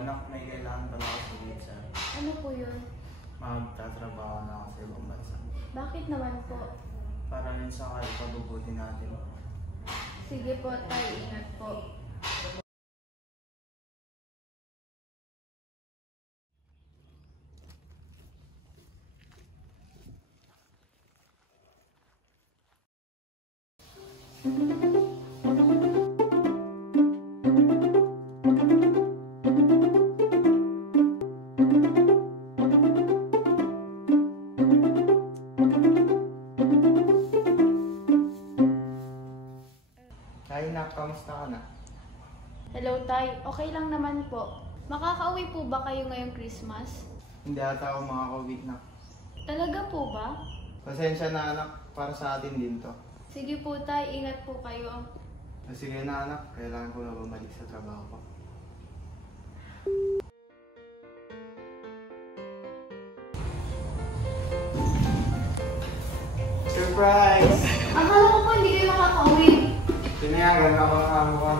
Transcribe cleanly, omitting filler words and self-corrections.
Anak, may kailangan pala ako sabihin sa'yo. Ano po yun? Magtatrabaho na ako sa ibang bansa. Bakit naman po? Para rin sa kayo, pabubuti natin. Sige po, tay. Ingat po. Tay, nak, kamusta ka na? Hello, tay. Okay lang naman po. Makakauwi po ba kayo ngayong Christmas? Hindi ata ako makaka-uwi, nak. Talaga po ba? Pasensya na, anak, para sa atin din to. Sige po, tay. Ingat po kayo. Sige na, anak, kailangan ko na bumalik sa trabaho ko. Surprise! Akala ko po hindi kayo makakauwi. Pinayagan ako ng amo ko.